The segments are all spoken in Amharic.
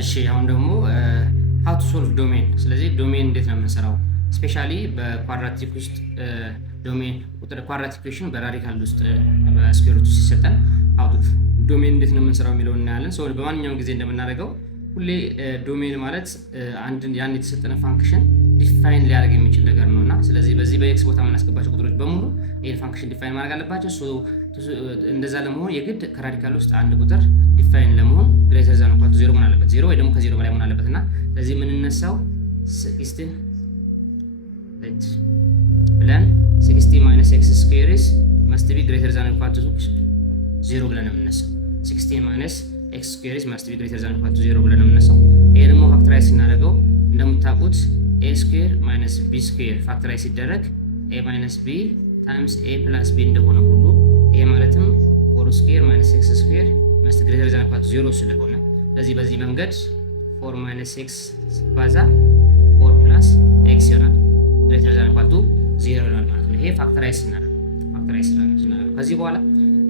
እሺ አሁን ደግሞ how to solve domain። ስለዚህ ዶሜን እንዴት ነው የምንሰራው? ስፔሻሊ በኳድራቲክ ውስጥ ዶሜን ቁጥር ኳድራቲክ ኢኩዌሽን በራዲካል ውስጥ በስኩዌር ሩት ሲሰጠን how to ዶሜን እንዴት ነው የምንሰራው የሚለውን እናያለን። ሰው በማንኛውም ጊዜ እንደምናደርገው ሁሌ ዶሜን ማለት አንድ ያን የተሰጠነ ፋንክሽን ዲፋይን ሊያደርግ የሚችል ነገር ነውና ስለዚህ በዚህ በኤክስ ቦታ የምናስገባቸው ቁጥሮች በሙሉ ይሄን ፋንክሽን ዲፋይን ማድረግ አለባቸው። ሶ እንደዛ ለመሆን የግድ ከራዲካል ውስጥ አንድ ቁጥር ዲፋይን ለመሆን ግሬተር ዛን ኦር 0 መሆን አለበት። 0 ወይ ደግሞ ከ0 በላይ መሆን አለበት እና ስለዚህ የምንነሳው 16 ብለን 16 ማይነስ ኤክስ ስኩዌር ኢዝ መስት ቢ ግሬተር ዛን ኦር 0 ብለን የምንነሳው 16 ማይነስ ኤክስ ስኩዌር ኢዝ መስት ቢ ግሬተር ዛን ኦር 0 ብለን የምንነሳው። ይሄ ደግሞ ፋክተራይዝ ስናደርገው እንደምታውቁት a ስኩዌር ማይነስ b ስኩዌር ፋክተራይዝ ሲደረግ a ማይነስ b ታይምስ a ፕላስ b እንደሆነ ሁሉ ይሄ ማለትም 4 ስኩዌር ማይነስ x ስኩዌር መስት ግሬተር ዛን ኦር 0 ስለሆነ ስለዚህ በዚህ መንገድ 4 ማይነስ x ሲባዛ 4 ፕላስ x ይሆናል ግሬተር ዛን ኦር 0 ይሆናል ማለት ነው። ይሄ ፋክተራይዝ ስናደርግ ከዚህ በኋላ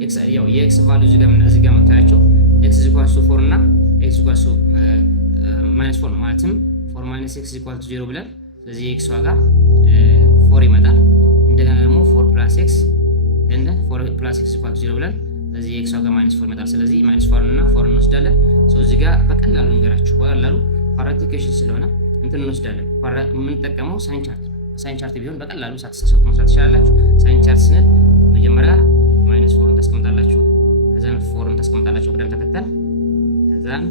x ያው የx ቫልዩ እዚህ ጋር መታያቸው x = 4 እና x = -4 ነው ማለትም 4 minus x equal to 0 ብለን ስለዚህ የx ዋጋ 4 ይመጣል። እንደገና ደግሞ 4 plus x and 4 plus x equal to 0 ብለን ስለዚህ የx ዋጋ -4 ይመጣል። ስለዚህ -4 እና 4 እንወስዳለን። ሶ እዚህ ጋር በቀላሉ እንገራችሁ በቀላሉ ኳድራቲክ ኢኩዌሽን ስለሆነ እንትን እንወስዳለን። የምንጠቀመው ሳይን ቻርት ሳይን ቻርት ቢሆን በቀላሉ ሳትሳሳቱ መስራት ትችላላችሁ። ሳይን ቻርት ስንል መጀመሪያ -4ን ታስቀምጣላችሁ፣ ከዛ 4ን ታስቀምጣላችሁ ቅደም ተከተል ከዛን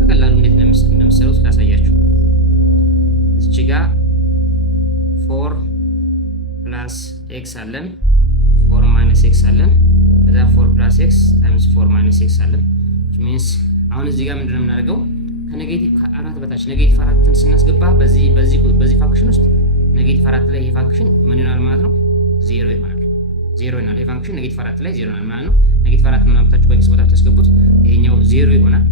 በቀላሉ እንዴት እንደምትሰሩት ላሳያችሁ። እዚህ ጋር 4 ፕላስ ኤክስ አለን 4 ማይነስ ኤክስ አለን ከዛ 4 ፕላስ ኤክስ ታይምስ 4 ማይነስ ኤክስ አለን which means አሁን እዚህ ጋር ምንድነው የምናደርገው ከኔጌቲቭ 4 በታች ኔጌቲቭ 4ን ስናስገባ በዚህ ፋንክሽን ውስጥ ኔጌቲቭ 4 ላይ ይሄ ፋንክሽን ምን ይሆናል ማለት ነው 0 ይሆናል። 0 ይሆናል። ይሄ ፋንክሽን ኔጌቲቭ 4 ላይ 0 ይሆናል ማለት ነው። ኔጌቲቭ 4 ምን አምጣችሁ በኤክስ ቦታ ታስገቡት ይሄኛው 0 ይሆናል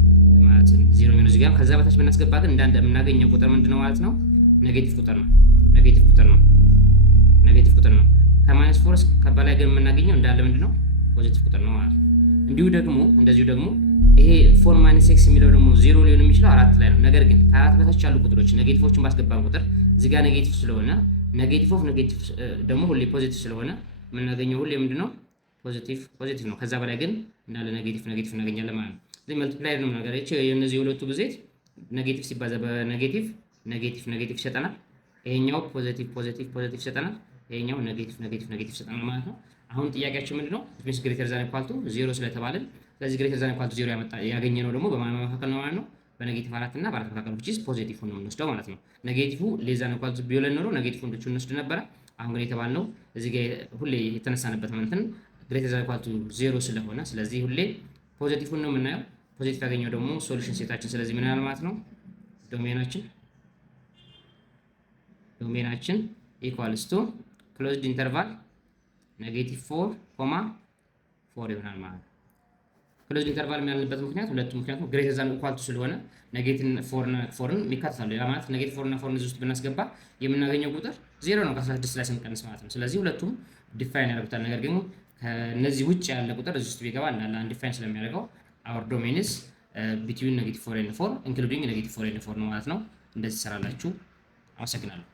ማለት 0 ሚኖስ እዚህ ጋር ከዛ በታች ብናስገባ ግን እንዳንደ የምናገኘው ቁጥር ምንድነው ማለት ነው ኔጌቲቭ ቁጥር ነው። ኔጌቲቭ ቁጥር ነው። ከማይነስ 4 ከበላይ ግን የምናገኘው እንዳለ ምንድነው ፖዚቲቭ ቁጥር ነው ማለት ነው። እንደዚሁ ደግሞ ይሄ 4 ማይነስ ኤክስ የሚለው ደግሞ 0 ሊሆን የሚችለው 4 ላይ ነው። ነገር ግን ከ4 በታች ያሉ ቁጥሮች ኔጌቲቮችን ባስገባን ቁጥር እዚህ ጋር ኔጌቲቭ ስለሆነ ኔጌቲቭ ኦፍ ኔጌቲቭ ደግሞ ሁሌ ፖዚቲቭ ስለሆነ የምናገኘው ሁሌ ምንድነው ፖዚቲቭ ነው። ከዛ በላይ ግን እንዳለ ኔጌቲቭ እናገኛለን ማለት ነው። ስለዚህ መልቲፕላየር ነው ነገር እቺ የነዚህ ሁለቱ ብዜት ኔጌቲቭ ሲባዛ በኔጌቲቭ ኔጌቲቭ ይሰጠናል። ይሄኛው ፖዚቲቭ ይሰጠናል። ይሄኛው ኔጌቲቭ ይሰጠናል ማለት ነው። አሁን ጥያቄያችን ምንድነው ስፔስ ግሬተር ዛን ኢኳል ቱ 0 ስለተባለን ስለዚህ ግሬተር ዛን ኢኳል ቱ 0 ያገኘነው ደግሞ በማን መካከል ነው ማለት ነው በኔጌቲቭ 4 እና በ4 መካከል which is ፖዚቲቭ ነው የምንወስደው ማለት ነው። ኔጌቲቭ ሌስ ዛን ኢኳል ቱ ቢሆን ኖሮ ኔጌቲቭን ብቻ እንወስድ ነበር። አሁን ግን የተባልነው እዚህ ጋር ሁሌ የተነሳንበት እንትን ግሬተር ዛን ኢኳል ቱ 0 ስለሆነ ስለዚህ ሁሌ ፖዚቲቭን ነው የምናየው። ፖዚቲቭ ያገኘው ደግሞ ሶሉሽን ሴታችን ስለዚህ ምን ያህል ማለት ነው ዶሜናችን ኢኳልስ ቱ ክሎዝድ ኢንተርቫል -4, 4 ይሆናል ማለት ነው። ክሎዝድ ኢንተርቫል የሚያልንበት ምክንያት ምክንያቱም ግሬተር ዛን ኢኳል ቱ ስለሆነ -4ን የሚካተታሉ ያ ማለት -4 እና 4 እዚህ ውስጥ ብናስገባ የምናገኘው ቁጥር 0 ነው ከ16 ላይ ስንቀንስ ማለት ነው። ስለዚህ ሁለቱም ዲፋይን ያደርጉታል። ነገር ግን ከነዚህ ውጭ ያለ ቁጥር እዚህ ውስጥ ቢገባ እንዳለ አንዲፋይን ስለሚያደርገው our domain is between -4 and 4 including -4 and 4 ነው ማለት ነው። እንደዚህ ሰራላችሁ። አመሰግናለሁ።